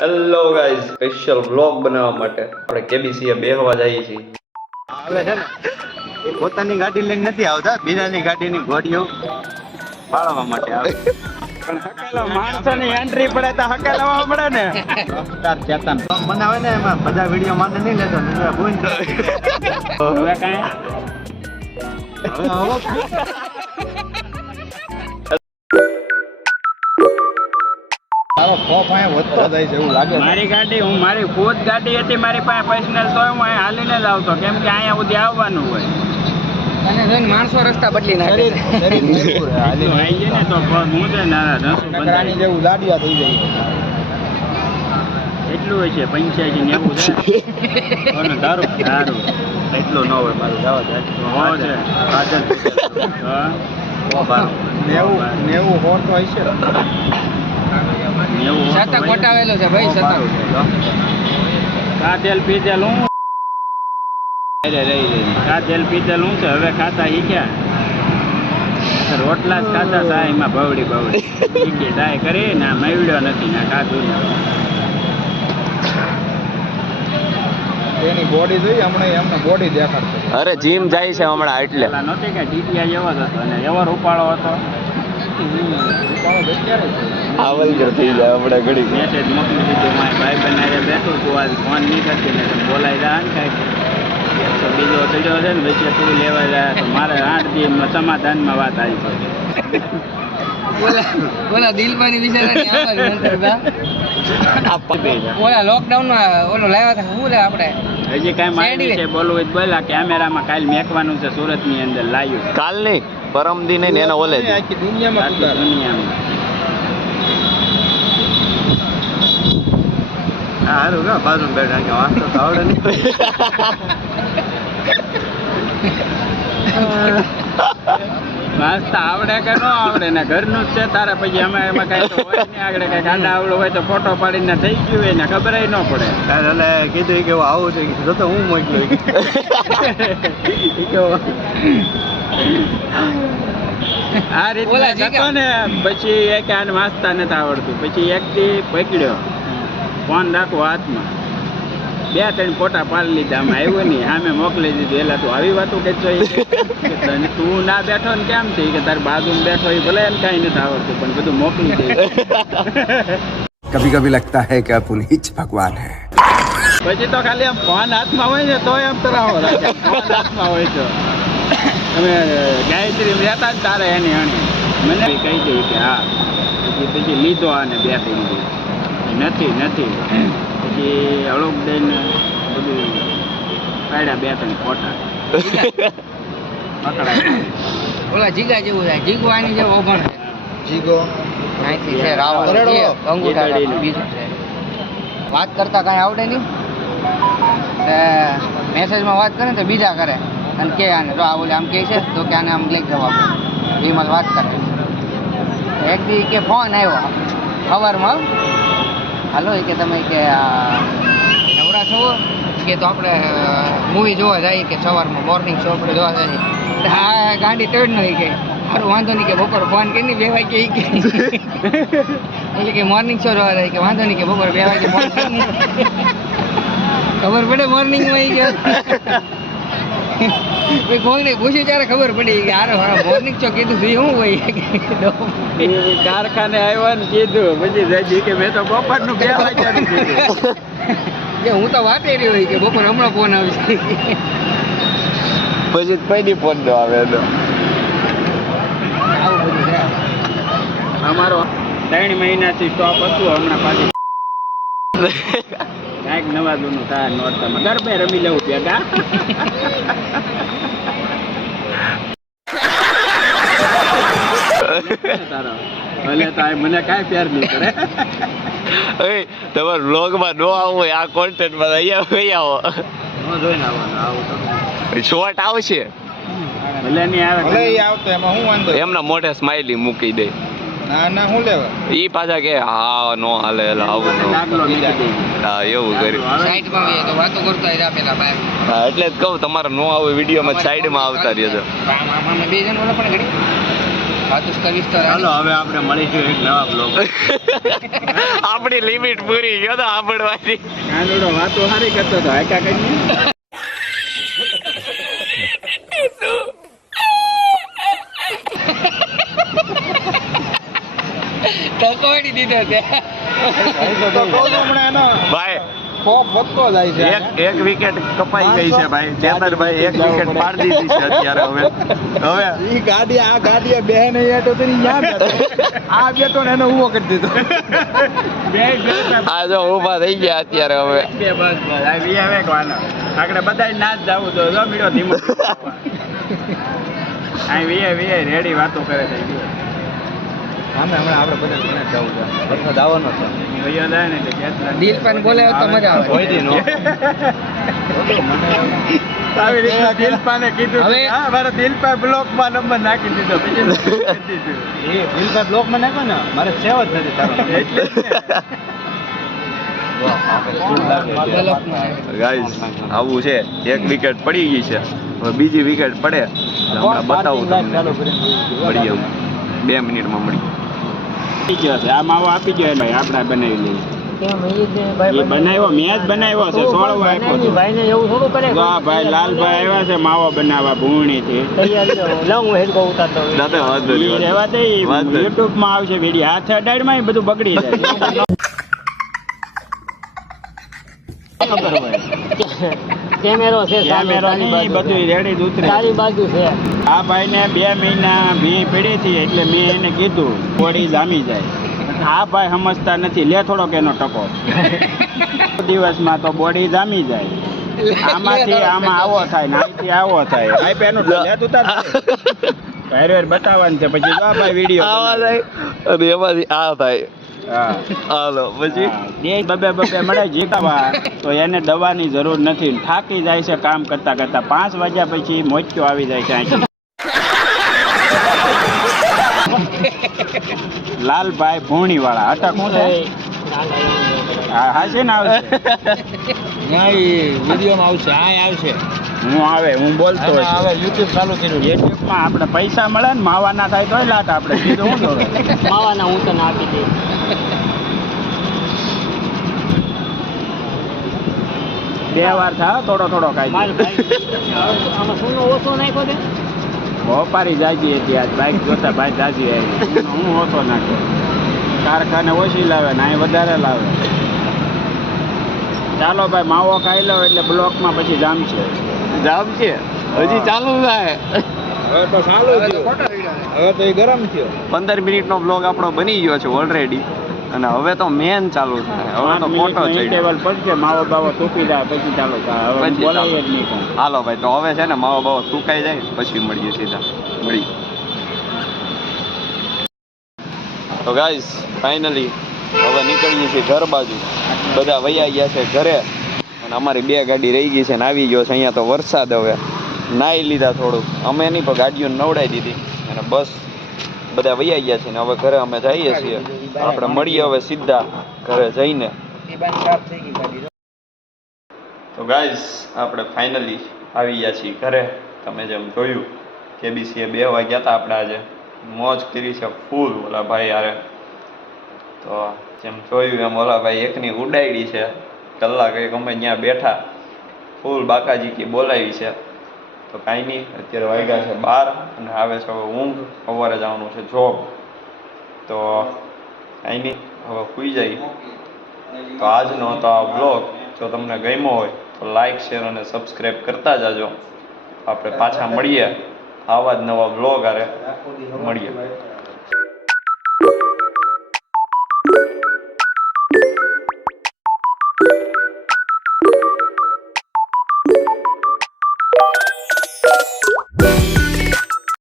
Hello guys, special vlog બનાવવા માટે આપણે કેબીસી બેહવા જઈએ છીએ. હવે છે ને એ પોતાની ગાડી લઈને નથી આવતા, બીજાની ગાડીની ઘોડીઓ પાળવા માટે આવે. પણ હકેલો માણસોની એન્ટ્રી પડે તો હકેલાવા પડે ને. રફતાર ચેતન બનાવે ને એમાં બધા વિડીયો માને નહીં લેતો ને ભૂલ હવે કાંઈ તારો ખોફ અહીંયા વધતો જાય છે એવું લાગે. મારી ગાડી મારી ખુદ ગાડી હતી મારી પાસે પર્સનલ, તો હું અહીંયા હાલીને જ આવતો, કેમ કે અહીંયા સુધી આવવાનું હોય. અને જોઈને માણસો રસ્તા બદલી નાખે છે. આવી જાય ને તો હું છે ને નકરાની જેવું લાડિયા થઈ જાય. એટલું હોય છે 85 90 છે. અને દારૂ એટલું ન હોય મારું જવા દે. છે કાજલ હા 90 હોર તો હશે. સતક વટાવેલો છે ભાઈ, સતક. કાજલ પીજલ હું કાજલ પીજલ હું છે. હવે ખાતા શીખ્યા, રોટલા જ ખાતા સા એમાં ભવડી શીખી ટ્રાય કરી ના મેળ્યો નથી ના ખાધું. એની બોડી જોઈ હમણાં એમને બોડી દેખાડશે. અરે જીમ જાય છે હમણાં એટલે નહોતી કે ડીટીઆઈ એવો જ હતો અને એવો ઉપાડો હતો. આવલ જો થઈ જાય આપણે ઘડી મેસેજ મોકલી દીધું મારી ભાઈ બનાવે બેઠું તું આજ ફોન નહીં કરતી ને બોલાઈ જાય ને કાંઈક તો બીજો ચડ્યો છે ને વચ્ચે તું લેવા જાય તો મારે 8 દી સમાધાનમાં વાત આવી છે. ઓલા દિલમાની બિચારાની આમ જ નંતર ઓલા લોકડાઉનમાં ઓલો લાવ્યા હતા શું લે આપણે હજી કાંઈ મારી છે બોલવું હોય તો બોલા. કેમેરામાં કાલ મેકવાનું છે સુરતની અંદર લાવ્યું. કાલ નહીં પરમ દી નહીં ને એના ઓલે આખી દુનિયામાં સારું કે બાજુ બેઠા કે વાંચતો તો આવડે નહીં. વાંચતા આવડે કે ન આવડે ને ઘરનું જ છે તારે પછી અમે એમાં કઈ તો હોય નહીં આગળ કઈ કાંડા આવડો હોય તો ફોટો પાડીને થઈ ગયું હોય ને ખબર ન પડે. એટલે કીધું કે આવું છે તો હું મોકલું આ રીતે જતો ને પછી એક આને વાંચતા નથી આવડતું. પછી એક દી પકડ્યો ફોન રાખો હાથમાં 2-3 ફોટા પાડી લીધા. આમાં આવ્યો નહીં સામે મોકલી દીધું. એલા તું આવી વાતું કે તું ના બેઠો ને કેમ છે કે તારી બાજુમાં બેઠો એ ભલે એમ કાંઈ નથી આવડતું પણ બધું મોકલી દે. कभी कभी लगता है कि आप उन्हीं च भगवान है. પછી તો ખાલી આમ ફોન હાથમાં હોય ને તો એમ તરાવો રાખે. ફોન હાથમાં હોય તો તમે ગાયત્રી રહેતા જ તારે એની અણી મને કહી દઈ કે હા. પછી લીધો આને 2 નથી પછી હળુક દઈને બધું પાડ્યા 2-3 ફોટા ઓલા જીગા જેવું થાય. જીગો આની જેવો ઓભણ છે. જીગો અહીંથી છે રાવણ અંગૂઠા બીજું છે. વાત કરતા કાંઈ આવડે નહીં. મેસેજમાં વાત કરે ને તો બીજા કરે અને કે આને જો આ ઓલે આમ કહે છે તો કે આને આમ લઈ જવા એમાં વાત કરે. એક દી કે ફોન આવ્યો સવારમાં, હાલો એ કે તમે કે નવરા છો કે તો આપણે મૂવી જોવા જઈએ કે સવારમાં મોર્નિંગ શો આપણે જોવા જઈએ. હા ગાડી ટર્ન હોય કે સારું વાંધો નહીં કે બપોર ફોન કરીને 2 વાગે કે એટલે કે મોર્નિંગ શો જોવા જાય કે વાંધો નહીં કે બપોર 2 વાગે ફોન કરીને ખબર પડે મોર્નિંગમાં કે કોઈને પૂછ્યું ત્યારે ખબર પડી કે આરે મોર્નિંગ શો કીધું શું હોય કારખાને આવ્યા ને કીધું પછી જજી કે મેં તો બપોરનું 2 વાગ્યાનું કીધું કે હું તો વાતે રહ્યો હોય કે બપોર હમણાં ફોન આવશે. પછી પહેલી ફોન નો આવે તો આવું બધું છે. અમારો 3 મહિનાથી સ્ટોપ હતું. હમણાં પાછી કાંઈક નવા જૂનું થાય નોરતામાં ગરબે રમી લેવું ભેગા. ભલે તો મને કાંઈ ફેર નહીં કરે. તમારે વ્લોગમાં નો આવવું હોય આ કોન્ટેન્ટમાં અહીંયા આવો જોઈને આવવાનું આવું તો શોર્ટ આવશે. ભલે નહીં આવે ભલે આવતો એમાં હું વાંધો. એમના મોઢે સ્માઈલી મૂકી દે. ના શું લેવા ઈ પાછા કે હા નો હાલે આવું હા એવું કર્યું. સાઈડમાં આવીએ તો વાતો કરતા રહ્યા પેલા બહાર. હા એટલે જ કહું તમારે નો આવે વિડીયોમાં સાઈડમાં આવતા રહેજો. અમે 2 જણ ઓલા પણ ઘડી વાતું કરીશ તો ચાલો હવે આપણે મળીશું એક નવા બ્લોગ. આપણી લિમિટ પૂરી ગયો તો સાંભળવાની. કાનુડો વાતો સારી કરતો હતો આકા કરીને. ટકોડી દીધો તે ભાઈ ખોફ વધતો જાય છે. એક વિકેટ કપાઈ ગઈ છે ભાઈ. ચેતનભાઈ એક વિકેટ પાડી દીધી છે અત્યારે. હવે ઈ ગાડી આ ગાડીએ બે નહીં હતો તો ન્યા બેઠો. આ બેઠો ને એને ઊભો કરી દીધો. બે આ જો ઊભા થઈ ગયા અત્યારે. હવે બસ આ વી આવે કોનો આગળ બધાય નાચ જાવું તો જો મીડો ધીમો આ વી રેડી વાતો કરે છે. હમણાં આપણે બધા ઘણા જવું છે. વરસાદ આવવાનો છે. ભૈયા જાય ને એટલે કેટલા દિલ પણ બોલે તો મજા આવે. આવી રીતના દિલપાને કીધું હવે હા મારા દિલપા બ્લોકમાં નંબર નાખી દીધો. બીજું એ દિલપા બ્લોકમાં નાખો ને મારે સેવ જ નથી તારો એટલે ગાઈસ આવું છે. એક વિકેટ પડી ગઈ છે. હવે બીજી વિકેટ પડે હમણાં બતાવું તમને. મળી જવું 2 મિનિટમાં મળી. આ માવો આપી ગયો ભાઈ આપણે બનાવી લઈએ. એ બનાવ્યો મેં જ બનાવ્યો છે. 16 આપ્યો છે. વાહ ભાઈ લાલભાઈ આવ્યા છે માવો બનાવવા ભૂણીથી. દાદા વાત કરી રહેવા દે યુટ્યુબ માં આવશે વિડીયો. હાથ અડાડમાં બધું બગડી જાય. ખબર હોય કેમેરો છે કેમેરો ની બધું રેડી જ ઉતરે. સારી બાજુ છે. આ ભાઈને 2 મહિના ભી પડી હતી એટલે મેં એને કીધું કોડી જામી જાય. આ ભાઈ સમજતા નથી. લે થોડોક એનો ટકો. દિવસમાં તો બોડી જામી જાય. આમાંથી આમાં આવો થાય ને અહીંથી આવો થાય. ભાઈ પેનું લે તું તાર ભાઈ બતાવવાનું છે પછી જો ભાઈ વિડીયો આવા જાય અને એમાંથી આ થાય. હા હાલો પછી બબે મળે જીતાવા તો એને દવાની જરૂર નથી. થાકી જાય છે કામ કરતા કરતા. 5 વાગ્યા પછી મોચ્યો આવી જાય છે અહીંથી. લાલભાઈ ભૂણી વાળા અટક હું છે હા છે ને આવશે વિડીયોમાં આવશે આ આવશે હું આવે હું બોલતો હવે યુટ્યુબ ચાલુ કર્યું. યુટ્યુબમાં આપણે પૈસા મળે ને માવા ના થાય તોય લાટ આપણે કીધું હું જોડે માવાના હું તને આપી દઈશ. બે વાર થાય થોડો માર ખાઈ ભાઈ આમાં સોનો ઓછો નાખ્યો તે ભોપારી જાગી હતી આજ બાઇક જોતા ભાઈ જાજી આવી. હું ઓછો નાખ્યો. કારખાને ઓછી લાવે ને અહીં વધારે લાવે. ચાલો ભાઈ માવો ખાઈ લો એટલે બ્લોકમાં પછી જામશે. જામ છે હજી ચાલુ થાય. હવે તો ચાલુ હવે તો એ ગરમ થયો. 15 મિનિટનો બ્લોગ આપણો બની ગયો છે ઓલરેડી. અને હવે તો મેન ચાલુ થાય. હવે તો ફોટો ટેબલ પડશે માવો બાવો તૂકી જાય પછી ચાલુ થાય. હવે પછી બોલાય જ નહીં કાંઈ. હાલો ભાઈ તો હવે છે ને માવો બાવો સુકાઈ જાય પછી મળીએ સીધા. તો ગાઈસ ફાઇનલી હવે નીકળીએ છીએ ઘર બાજુ. બધા વૈયા ગયા છે ઘરે અને અમારી 2 ગાડી રહી ગઈ છે ને આવી ગયો છે અહીંયા તો વરસાદ. હવે નાહી લીધા થોડુંક અમે નહીં પણ ગાડીઓ નવડાવી દીધી અને બસ બધા વૈયા ગયા છે ને હવે ઘરે અમે જઈએ છીએ. આપણે મળીએ હવે સીધા ઘરે જઈને. તો ગાઈસ આપણે ફાઇનલી આવી ગયા છીએ ઘરે. તમે જેમ જોયું કેબીસીએ 2 વાગ્યા હતા આપણે આજે. મોજ કરી છે ફૂલ ઓલા ભાઈ યારે. તો જેમ જોયું એમ ઓલા ભાઈ એકની ઉડાડી છે. કલાક એક અમે ત્યાં બેઠા ફૂલ બાકાજી કી બોલાવી છે. તો કાંઈ નહીં અત્યારે વાગ્યા છે 12 અને આવે છે હવે ઊંઘ. સવારે જવાનું છે જોબ. તો કાંઈ નહીં હવે સૂઈ જાય. તો આજનો તો આ બ્લોગ જો તમને ગમ્યો હોય તો લાઈક શેર અને સબસ્ક્રાઈબ કરતા જાજો. આપણે પાછા મળીએ આવા જ નવા બ્લોગ આરે મળીએ.